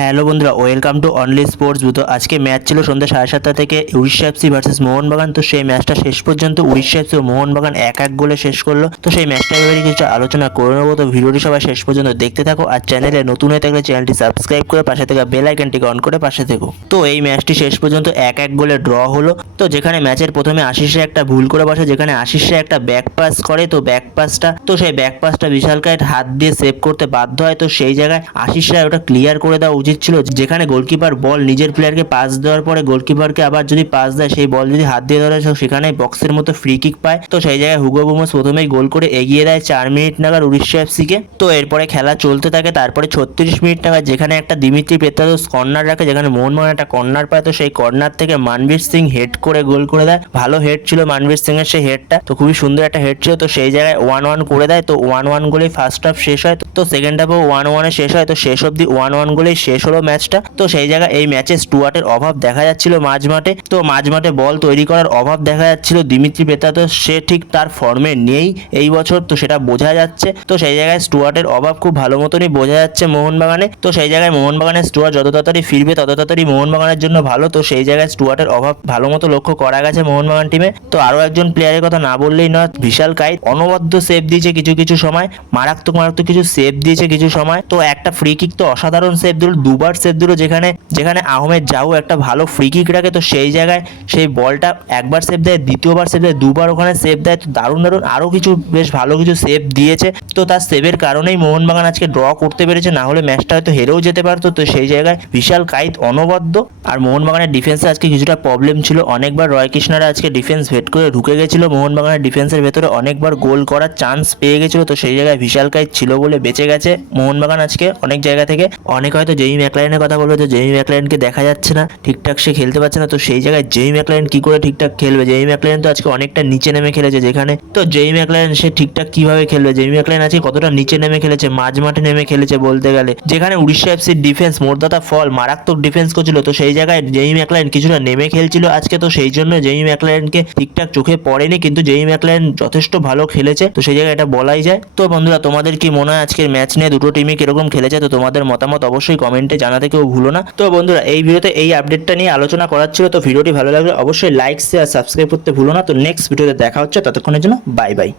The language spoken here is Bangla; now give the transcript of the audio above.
হ্যালো বন্ধুরা welcome to Only Sports Booth আজকে ম্যাচ ছিল সন্ধ্যা সাড়ে সাতটা থেকে উড়িষ্যা এফসি ভার্সেস মোহনবাগান। তো সেই ম্যাচটা শেষ পর্যন্ত উড়িষ্যা এফসি ও মোহনবাগান এক এক গোলে শেষ করল। তো সেই ম্যাচটা এবারে কিছু আলোচনা করে নেব। তো ভিডিওটি সবাই শেষ পর্যন্ত দেখতে থাকো আর চ্যানেলে নতুন হয়ে থাকলে চ্যানেলটি সাবস্ক্রাইব করে পাশে থেকে বেল আইকনটিকে অন করে পাশে থেকো। তো এই ম্যাচটি শেষ পর্যন্ত এক এক গোলে ড্র হলো। তো যেখানে ম্যাচের প্রথমে আশিসে একটা ভুল করে বসে, যেখানে আশিসে একটা ব্যাক পাস করে, তো ব্যাক পাসটা তো সেই ব্যাক পাসটা বিশাল কায়েত হাত দিয়ে সেভ করতে বাধ্য হয়। তো সেই জায়গায় আশিস রায় ওটা ক্লিয়ার করে দেওয়া উচিত ছিল যেখানে গোলকিপার বল নিজের প্লেয়ারকে পাস দেওয়ার পরে গোলকিপারকে আবার যদি পাস দেয়, সেই বল যদি হাত দিয়ে ধরে সেখানে বক্সের মতো ফ্রি কিক পায়। তো সেই জায়গায় হুগো বুমোস প্রথমেই গোল করে এগিয়ে দেয় চার মিনিট নাগাদ উড়িষ্যা এফসিকে তো এরপরে খেলা চলতে থাকে, তারপরে ছত্রিশ মিনিট নাগাদ যেখানে একটা দিমিত্রি পেত্রাদোস কর্নার রাখে, যেখানে মোহনবাগান একটা কর্নার পায়, তো সেই কর্নার থেকে মানবীর সিং হেড করে গোল করে দেয়। ভালো হেড ছিল মানবীর সিং এর সেই হেডটা তো খুবই সুন্দর একটা হেড ছিল, তো সেই জায়গায় ওয়ান ওয়ান করে দেয়, তো ওয়ান ওয়ান গোলেই ফার্স্ট হাফ শেষ হয়। তো সেকেন্ড হাফও ওয়ান ওয়ানে শেষ হয়, তো শেষ অবধি ওয়ান ওয়ান গোলেই শেষ হলো ম্যাচটা। তো সেই জায়গায় এই ম্যাচে স্টুয়ার্টের অভাব দেখা যাচ্ছিল মাঝ মাঠে। তো মাঝ মাঠে বল তৈরি করার অভাব দেখা যাচ্ছিল। দিমিত্রি পেতাতো সে ঠিক তার ফর্মে নেই এই বছর, তো সেটা বোঝা যাচ্ছে। তো সেই জায়গায় স্টুয়ার্টের অভাব খুব ভালো মতনই বোঝা যাচ্ছে মোহনবাগানে। তো সেই জায়গায় মোহনবাগানের স্টুয়ার্ট যত তাড়াতাড়ি ফিরবে, তত তাড়াতাড়ি মোহনবাগানের জন্য ভালো। তো সেই জায়গায় স্টুয়ার্টের অভাব ভালো মতো লক্ষ্য করা গেছে মোহনবাগান টিমে তো আরও একজন প্লেয়ারের কথা না বললেই নয়, বিশাল কাইত অনবদ্য সেভ দিয়েছে কিছু কিছু সময়। মারাত্মক মারাত্মক কিছু সেভ দিয়েছে কিছু সময়। তো একটা ফ্রি কিক তো অসাধারণ সেভ দিল দুবার দিল যেখানে যেখানে আহমেদ জাউ একটা ভালো ফ্রি কিক রাখে, তো সেই জায়গায় সেই বলটা একবার সেভ দেয়, দ্বিতীয়বার সেভ দেয়, দুবার ওখানে সেভ দেয়, তো দারুণ দারুণ আরও কিছু বেশ ভালো কিছু সেভ দিয়েছে। তো তার সেভের কারণেই মোহনবাগান আজকে ড্র করতে পেরেছে, না হলে ম্যাচটা হয়তো হেরেও যেতে পারতো, তো সেই জায়গায় বিশাল কাইত অনবদ্য। আর মোহনবাগানের ডিফেন্সে আজকে কিছুটা প্রবলেম ছিল, অনেকবার রয় কৃষ্ণারা আজকে ডিফেন্স ভেট করে ঢুকে গেছিল, মোহনবাগানের ডিফেন্সের ভেতরে অনেকবার গোল করার চান্স পেয়ে গেছিল, তো সেই জায়গায় বিশাল কাইত ছিল বলে বেঁচে গেছে মোহনবাগান আজকে অনেক জায়গা থেকে। অনেক হয়তো ম্যাকলাইনের কথা বলবে যে জেই ম্যাকলাইনকে দেখা যাচ্ছে না, ঠিকঠাক সে খেলতে পারছে না, তো সেই জায়গায় জেই ম্যাকলাইন কি করে ঠিকঠাক খেলবে? জেই ম্যাকলাইন তো আজকে অনেকটা নিচে নেমে খেলেছে যেখানে, তো জেই ম্যাকলাইন সে ঠিকঠাক কীভাবে খেলবে? জেই ম্যাকলাইন আজকে কতটা নিচে নেমে খেলেছে? মাঝ মাঠে নেমে খেলেছে বলতে গেলে। যেখানে উড়িষ্যা এফসির ডিফেন্স মোরদাতা ফল মারাত্মক ডিফেন্স করছিল, তো সেই জায়গায় জেই ম্যাকলাইন কিছুটা নেমে খেলছিল আজকে, তো সেই জন্য জেই ম্যাকলাইনকে ঠিকঠাক চোখে পড়েনি, কিন্তু জেই ম্যাকলাইন যথেষ্ট ভালো খেলেছে, তো সেই জায়গায় এটা বলাই যায়। তো বন্ধুরা, তোমাদের কি মনে হয় আজকের ম্যাচ নিয়ে দুটো টিমই কীরকম খেলেছে? তো তোমাদের মতামত অবশ্যই কমেন্টে জানাতে কেউ ভুলো না। তো বন্ধুরা, এই ভিডিওতে এই আপডেটটা নিয়ে আলোচনা করার ছিল। তো ভিডিওটি ভালো লাগলে অবশ্যই লাইক শেয়ার সাবস্ক্রাইব করতে ভুলো না। তো নেক্সট ভিডিওতে দেখা হচ্ছে। ততক্ষণের জন্য বাই বাই